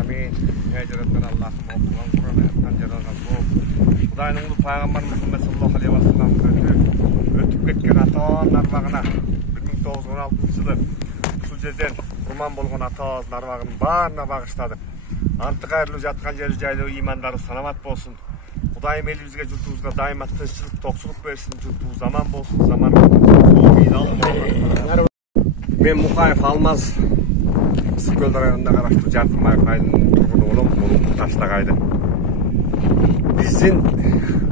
Amin. Hicretten Allah'ım okulan Kur'an ayetten jaralgan soğuk. Kudayning ulu Peygamber Muhammed sallallahu aleyhi ve sellem ötüp ketken ata narvagına 1916 yılı şu жерден kurman bolgon ata narvagının barına bagışladık. Anты кайрылып жаткан жери жайлуу имандары саламат болсун. Кудайым элибизге журтубузга дайыма тынччылык, токчулук берсин, журтубуз аман болсун, Мен Мукаев Алмаз Ысыккөл районуна караштуу Жаркынбаев айылынын тургуну болом, Мурунку Таштагайды. Биздин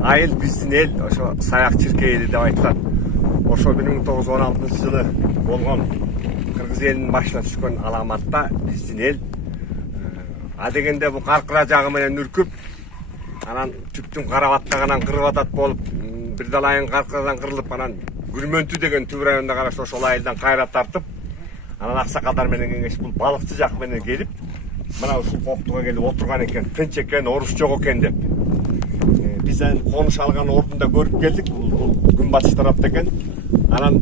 айыл, биздин эл, ошо саяк чиркей эли деп айтылат. Ошо 1916 жылы болгон кыргыз элинин башына түшкөн аламатта биздин эл адегенде бу каркыра жагы менен үркүп, анан түптүн карап аттаганан кырып атат болуп, бир далайын каркырадан кырылып, анан Гүрмөнтү деген түбү районуна караштуу ошол айылдан кайра тартып, анан аксакалдар менен кеңешип, бул балыкчы жак менен келип, мына ушул коктуга келип отурган экен, тынч экен, орус жок экен деп. Биз конуш алган ордунда көрүп келдик, бул күнбатыш тарапта экен. Анан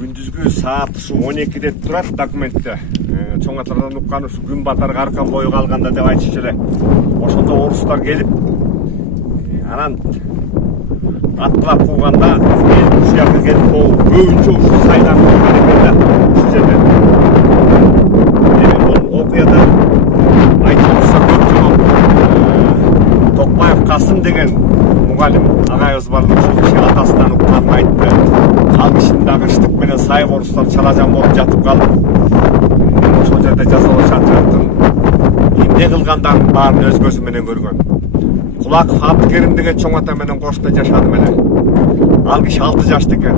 күндүзгү саат ушу 12 деп турат документте. Чоң аталардан уккан ушу күн батар арка бою калганда деп айтышчу эле. Ошондо орустар келип, анан аткылап кууганда ушул жака келип көбүнчө ушул сайдан кылган экен да ушул жерде. Эми бул окуяда айтылса көптөгөн Токмаев Касым деген мугалим агайыбыз бар, ушул атасынан укканын айтты. Калгышындагы ыштык менен сайык орустар чалажан болуп жатып калып, ошол жерде жазалашатын эмне кылгандарын баарын өз көзү менен көргөн. Кулаков Абдыкерим деген чоң ата менен кошто жашадым эле. Ал киши 6 жашта экен.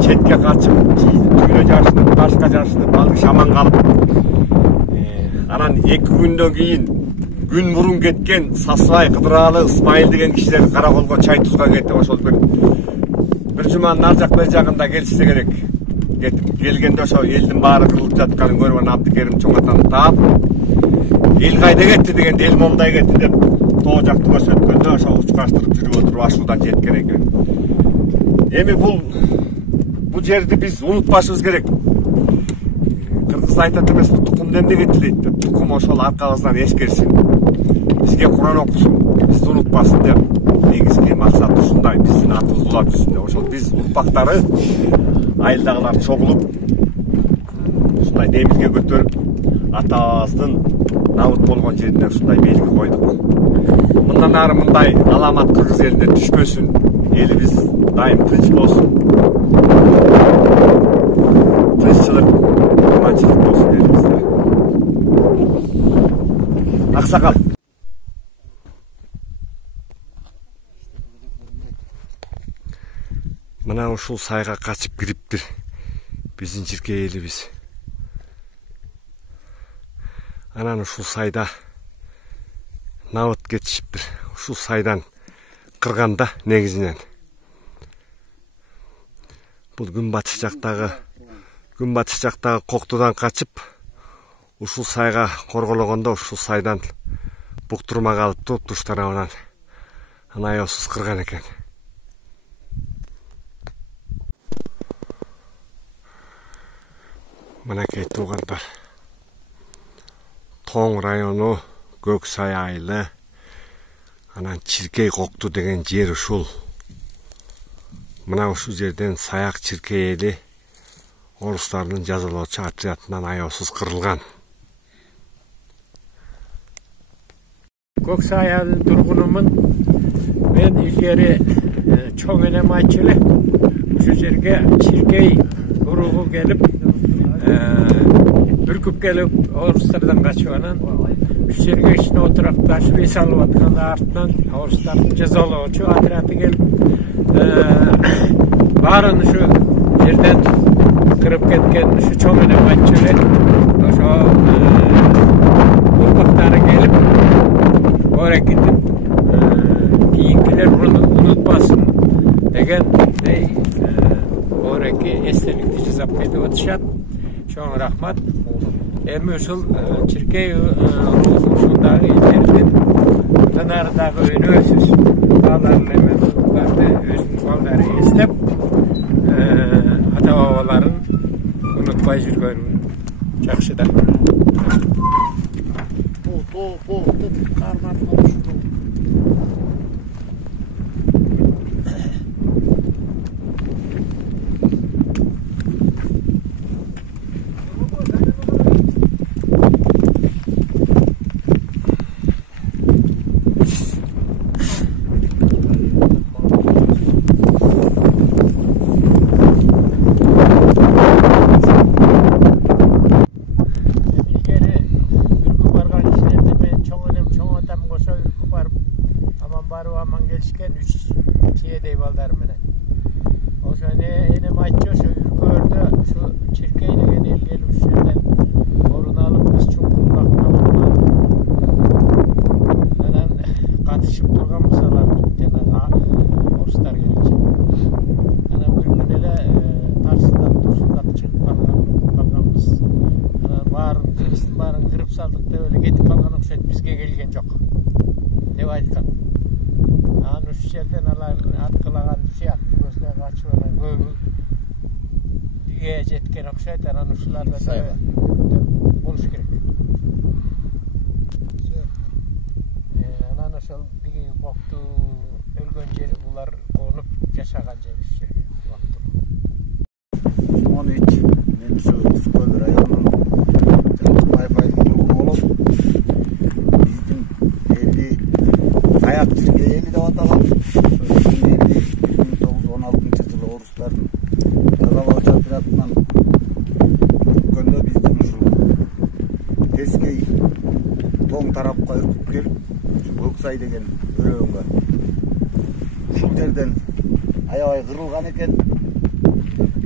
Четке качып, түгүнө жашынып, ташка жашынып, ал киши аман калып. Анан 2 күндөн кийин күн мурун кеткен Сасыбай, Кыдыралы, Ысмайыл деген кишилер караколго чай тузга кетип, ошол бир жуманын ар жак бер жагында келишсе керек. Кетип келгенде ошо элдин баары кырылып жатканын көрүп, Абдыкерим чоң атаны таап, эл кайда кетти дегенде эл момундай кетти деп тоо жакты көрсөткөндө ошо учкаштырып жүрүп отуруп ашуудан жеткен экен. Эми бул жерди биз унутпашыбыз керек. Кыргыз айтат эмеспи, тукум эмнеге тилейт деп. Тукум ошол аркабыздан эскерсин, бизге Куран окусун, бизди унутпасын деп. Негизги максат ушундай, биздин атыбыз улап жүрсүн деп. Ошол биз урпактары айылдагылар чогулуп, ушундай демилге көтөрүп, атабыздын набыт болгон жерине ушундай белги койдук. Мындан ары мындай аламат кыргыз элине түшпөсүн, элибиз дайым тынч болсун. Тынччылык, аманчылык болсун элибизде. Аксакал. Мына ушул сайга качып кириптир биздин чиркей элибиз. Анан ушул сайда набыт кетишиптир. Ушул сайдан кырганда негизинен. Бул күнбатыш жактагы коктудан качып, ушул сайга коргологондо ушул сайдан буктурма калыптыр, туш тарабынан аябсыз кырган экен. Мынакей туугандар, Тоң району, Көксай айылы, анан Чиркей кокту деген жер ушул. Мына ушул жерден саяк чиркей эли орустардын жазалоочу отрядынан аябсыз кырылган. Көксай айылынын тургунумун. Мен илгери чоң энем айтчу эле. Ушул жерге чиркей уругу келип, үркүп келип, орустардан качып, анан ушул жерге ичине отуракташып эс алып атканда артынан орустардын жазалоочу отряды келип, баарын ушу жерден кырып кеткен ушу чоң энем айтчу эле. Ошо урпактары келип, орекитип, кийинкилер унутпасын деген ореки эстеликти жасап кетип атышат. Чоң рахмат. Эми ушул чиркей ушундагы элдердин мындан арыдагы өнөсүз балдарын эми өзүнүн балдары эстеп, ата бабаларын унутпай жүргөн жакшы да. Boğuktu, karnatma düştü. Aman gelişken 3 dey balдар menen. Oşo enem айтчу ошо ülkörдө şu Çirkey деген эл келип ушул жерден орун алып биз чуңкурбакка анан катышып турганбыз алар жанагы орустар келинче. Анан бир күн эле тарсындап турсундап чыгып калганбыз. Анан баарын кыргыздын баарын кырып салдык деп эле кетип калган окшойт, бизге келген жок деп айткан. Анан ушул жерден алардын аткылаган сыяктуу көздөй качыбынан көбү тиге жеткен окшойт. Анан ушуларда болуш керек. Анан ошол биги коктуу өлгөн жери булар конуп жашаган жер ушул жерге. Мен ушу Ускөл районунун Жылкыбаев айылдын тургуну болом. Биздин элди Саяк Чиркей эли деп аталат. Биздин элди 1916-жылы орустардын жазалоочу отрядынан өткөндө биздин ушул Тескей тоң тарапка үркүп келип, Көксай деген өрөөнгө ушул жерден аябай кырылган экен.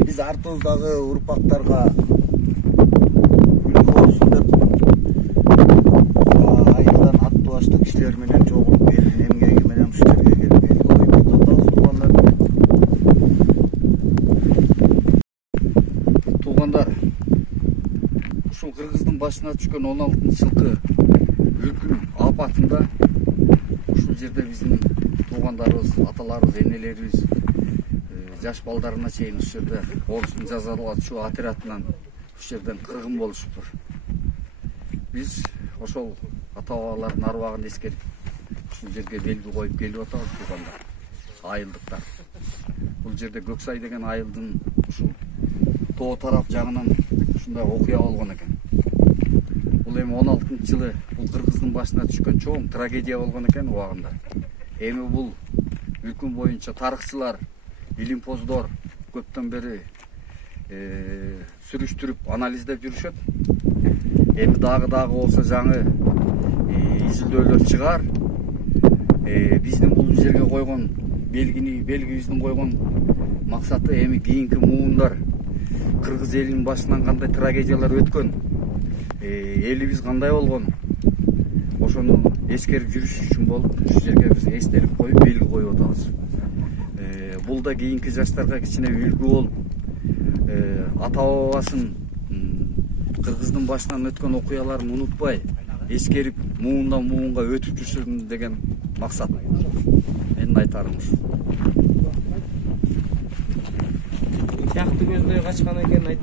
Biz артыбыздагы урпактарга үлгү болсун деп айылдан аттуу башты кишилер менен чогулуп элдин эмгеги менен ушул жерге келип эл коюп атабыз туугандар. Туугандар, ушул Кыргыздын башына түшкөн 16-жылкы өлкүн апатында ушул жерде биздин туугандарыбыз, аталарыбыз, энелерибиз жаш балдарына чейин ушул жерде орустун жазалоочу отрядынан ушул жерден кыргын болушуптур. Биз ошол ата-бабалардын арбагын эскерип ушул жерге белги коюп келип атабыз туугандар, айылдыктар. Бул жерде Көксай деген айылдын ушул тоо тарап жагынан ушундай окуя болгон экен. Бул эми 16-жылы бул Кыргыздын башына түшкөн чоң трагедия болгон экен убагында. Эми бул өлкө боюнча тарыхчылар, билимпоздор көптөн бери сүрүштүрүп, анализдеп жүрүшөт. Эми дагы болсо жаңы изилдөөлөр чыгар. Биздин бул жерге койгон белгибиздин койгон максаты эми кийинки муундар Кыргыз элинин башынан кандай трагедиялар өткөн, элибиз кандай болгон, ошону эскерип жүрүш үчүн болуп ушул жерге биз эстелик коюп белги коюп атабыз. Бул да кийинки жаштарга кичине үлгү болуп, ата-бабасын Кыргыздын башынан өткөн окуяларын унутпай, эскерип, муундан муунга өтүп жүрсүн деген максат. Менин айтарым ушу. Жакты көздөй качкан экен айтпай